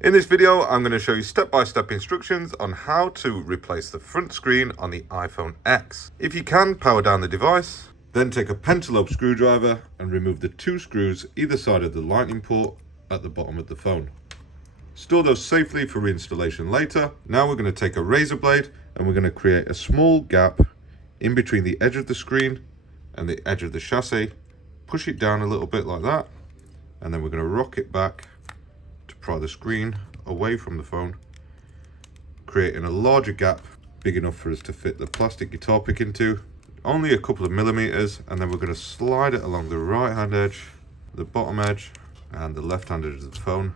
In this video, I'm going to show you step-by-step instructions on how to replace the front screen on the iPhone X. If you can, power down the device, then take a pentalobe screwdriver and remove the two screws either side of the lightning port at the bottom of the phone. Store those safely for reinstallation later. Now we're going to take a razor blade and we're going to create a small gap in between the edge of the screen and the edge of the chassis. Push it down a little bit like that, and then we're going to rock it back to pry the screen away from the phone, creating a larger gap big enough for us to fit the plastic guitar pick into, only a couple of millimeters, and then we're going to slide it along the right hand edge, the bottom edge, and the left hand edge of the phone.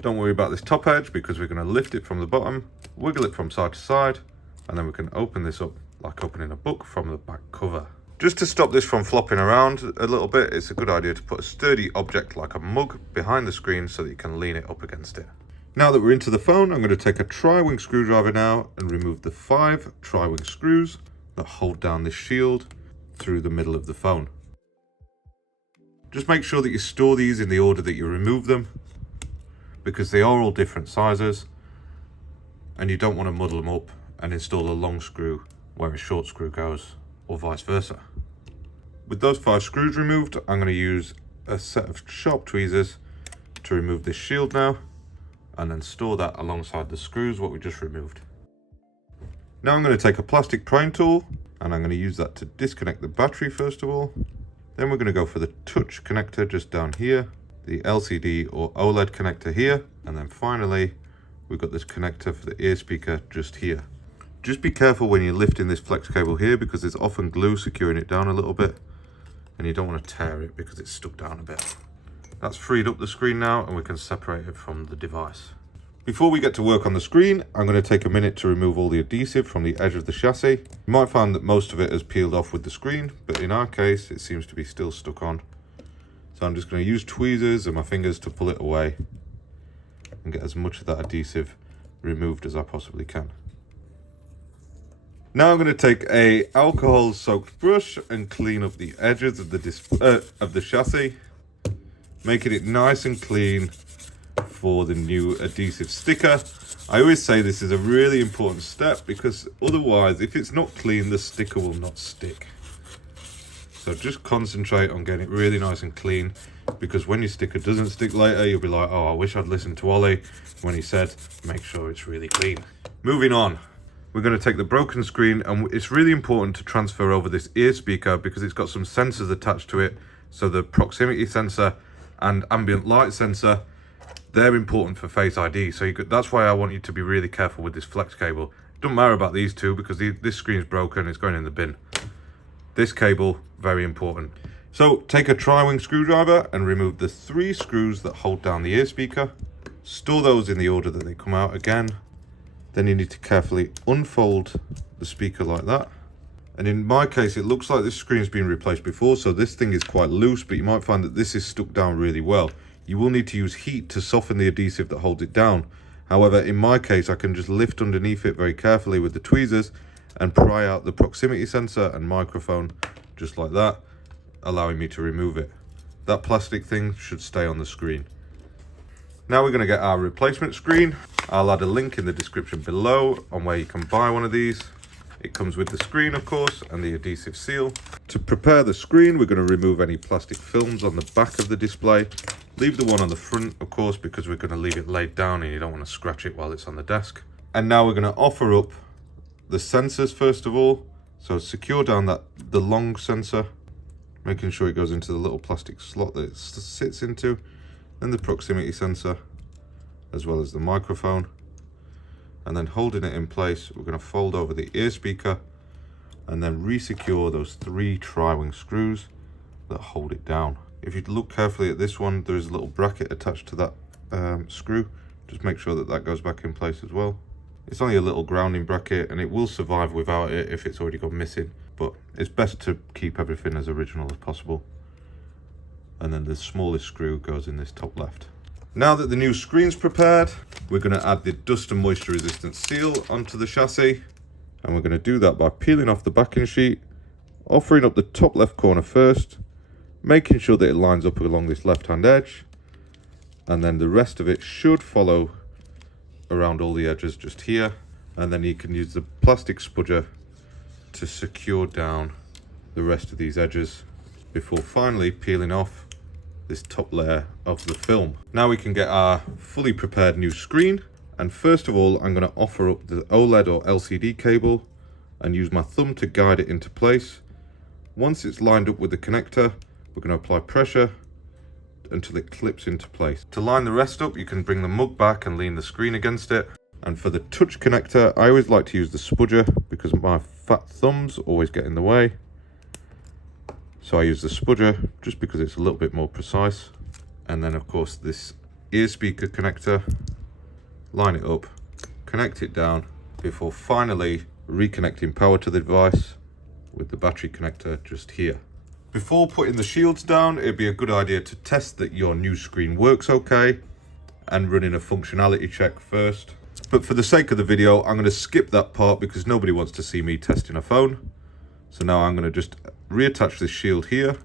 Don't worry about this top edge because we're going to lift it from the bottom, wiggle it from side to side, and then we can open this up like opening a book from the back cover. Just to stop this from flopping around a little bit, it's a good idea to put a sturdy object like a mug behind the screen so that you can lean it up against it. Now that we're into the phone, I'm going to take a tri-wing screwdriver now and remove the 5 tri-wing screws that hold down this shield through the middle of the phone. Just make sure that you store these in the order that you remove them, because they are all different sizes and you don't want to muddle them up and install a long screw where a short screw goes, or vice versa. With those 5 screws removed, I'm going to use a set of sharp tweezers to remove this shield now, and then store that alongside the screws what we just removed. Now I'm going to take a plastic prying tool and I'm going to use that to disconnect the battery first of all. Then we're going to go for the touch connector just down here, the LCD or OLED connector here, and then finally we've got this connector for the ear speaker just here. Just be careful when you're lifting this flex cable here because there's often glue securing it down a little bit and you don't want to tear it because it's stuck down a bit. That's freed up the screen now and we can separate it from the device. Before we get to work on the screen, I'm going to take a minute to remove all the adhesive from the edge of the chassis. You might find that most of it has peeled off with the screen, but in our case it seems to be still stuck on. So I'm just going to use tweezers and my fingers to pull it away and get as much of that adhesive removed as I possibly can. Now I'm going to take a alcohol soaked brush and clean up the edges of the chassis, making it nice and clean for the new adhesive sticker. I always say this is a really important step because otherwise if it's not clean the sticker will not stick. So just concentrate on getting it really nice and clean, because when your sticker doesn't stick later you'll be like, oh, I wish I'd listened to Ollie when he said make sure it's really clean. Moving on, we're going to take the broken screen, and it's really important to transfer over this ear speaker because it's got some sensors attached to it. So the proximity sensor and ambient light sensor, they're important for Face ID. So that's why I want you to be really careful with this flex cable. It doesn't matter about these two because this screen's broken, it's going in the bin. This cable, very important. So take a tri-wing screwdriver and remove the 3 screws that hold down the ear speaker. Store those in the order that they come out again. Then you need to carefully unfold the speaker like that. And in my case, it looks like this screen's been replaced before, so this thing is quite loose, but you might find that this is stuck down really well. You will need to use heat to soften the adhesive that holds it down. However, in my case, I can just lift underneath it very carefully with the tweezers and pry out the proximity sensor and microphone just like that, allowing me to remove it. That plastic thing should stay on the screen. Now we're going to get our replacement screen. I'll add a link in the description below on where you can buy one of these. It comes with the screen, of course, and the adhesive seal. To prepare the screen, we're going to remove any plastic films on the back of the display. Leave the one on the front, of course, because we're going to leave it laid down and you don't want to scratch it while it's on the desk. And now we're going to offer up the sensors first of all. So secure down the long sensor, making sure it goes into the little plastic slot that it sits into. Then the proximity sensor, as well as the microphone, and then holding it in place we're going to fold over the ear speaker and then re-secure those 3 tri-wing screws that hold it down. If you look carefully at this one, there is a little bracket attached to that screw. Just make sure that goes back in place as well. It's only a little grounding bracket and it will survive without it if it's already gone missing, but it's best to keep everything as original as possible. And then the smallest screw goes in this top left. Now that the new screen's prepared, we're going to add the dust and moisture resistant seal onto the chassis, and we're going to do that by peeling off the backing sheet, offering up the top left corner first, making sure that it lines up along this left hand edge, and then the rest of it should follow around all the edges just here, and then you can use the plastic spudger to secure down the rest of these edges before finally peeling off this top layer of the film. Now we can get our fully prepared new screen, and first of all I'm going to offer up the OLED or LCD cable and use my thumb to guide it into place. Once it's lined up with the connector, we're going to apply pressure until it clips into place. To line the rest up, you can bring the mug back and lean the screen against it. And for the touch connector, I always like to use the spudger because my fat thumbs always get in the way. So I use the spudger just because it's a little bit more precise. And then of course this ear speaker connector, line it up, connect it down before finally reconnecting power to the device with the battery connector just here. Before putting the shields down, it'd be a good idea to test that your new screen works okay and running a functionality check first. But for the sake of the video, I'm going to skip that part because nobody wants to see me testing a phone. So now I'm going to just reattach this shield here,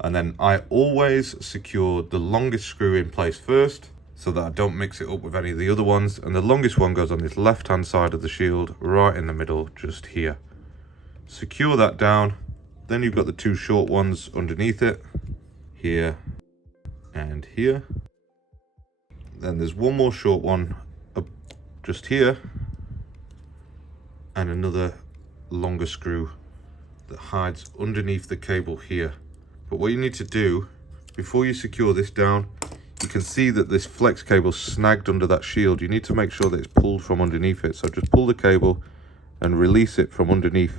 and then I always secure the longest screw in place first so that I don't mix it up with any of the other ones, and the longest one goes on this left hand side of the shield right in the middle just here. Secure that down, then you've got the two short ones underneath it, here and here. Then there's one more short one up just here, and another longer screw that hides underneath the cable here. But what you need to do before you secure this down, you can see that this flex cable snagged under that shield. You need to make sure that it's pulled from underneath it. So just pull the cable and release it from underneath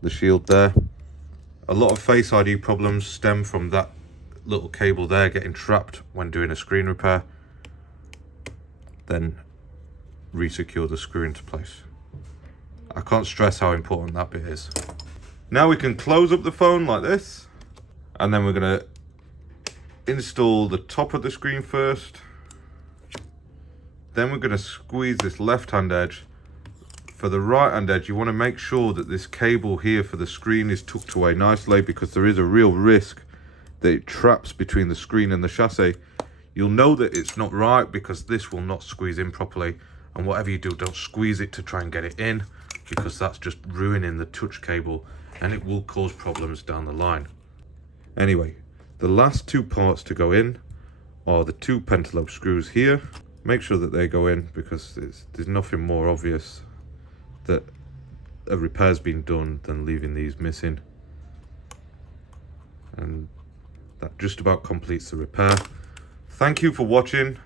the shield there. A lot of Face ID problems stem from that little cable there getting trapped when doing a screen repair. Then re-secure the screw into place. I can't stress how important that bit is. Now we can close up the phone like this, and then we're going to install the top of the screen first. Then we're going to squeeze this left hand edge. For the right hand edge, you want to make sure that this cable here for the screen is tucked away nicely, because there is a real risk that it traps between the screen and the chassis. You'll know that it's not right because this will not squeeze in properly, and whatever you do, don't squeeze it to try and get it in, because that's just ruining the touch cable and it will cause problems down the line. Anyway, the last two parts to go in are the two pentalobe screws here. Make sure that they go in because there's nothing more obvious that a repair's been done than leaving these missing. And that just about completes the repair. Thank you for watching.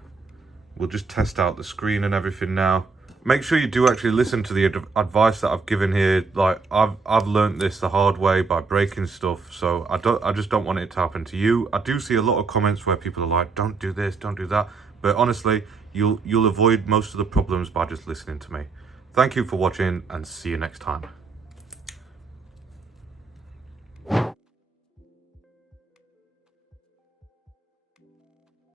We'll just test out the screen and everything now. Make sure you do actually listen to the advice that I've given here. Like I've learned this the hard way by breaking stuff, so I just don't want it to happen to you. I do see a lot of comments where people are like, don't do this, don't do that, but honestly, you'll avoid most of the problems by just listening to me. Thank you for watching, and see you next time.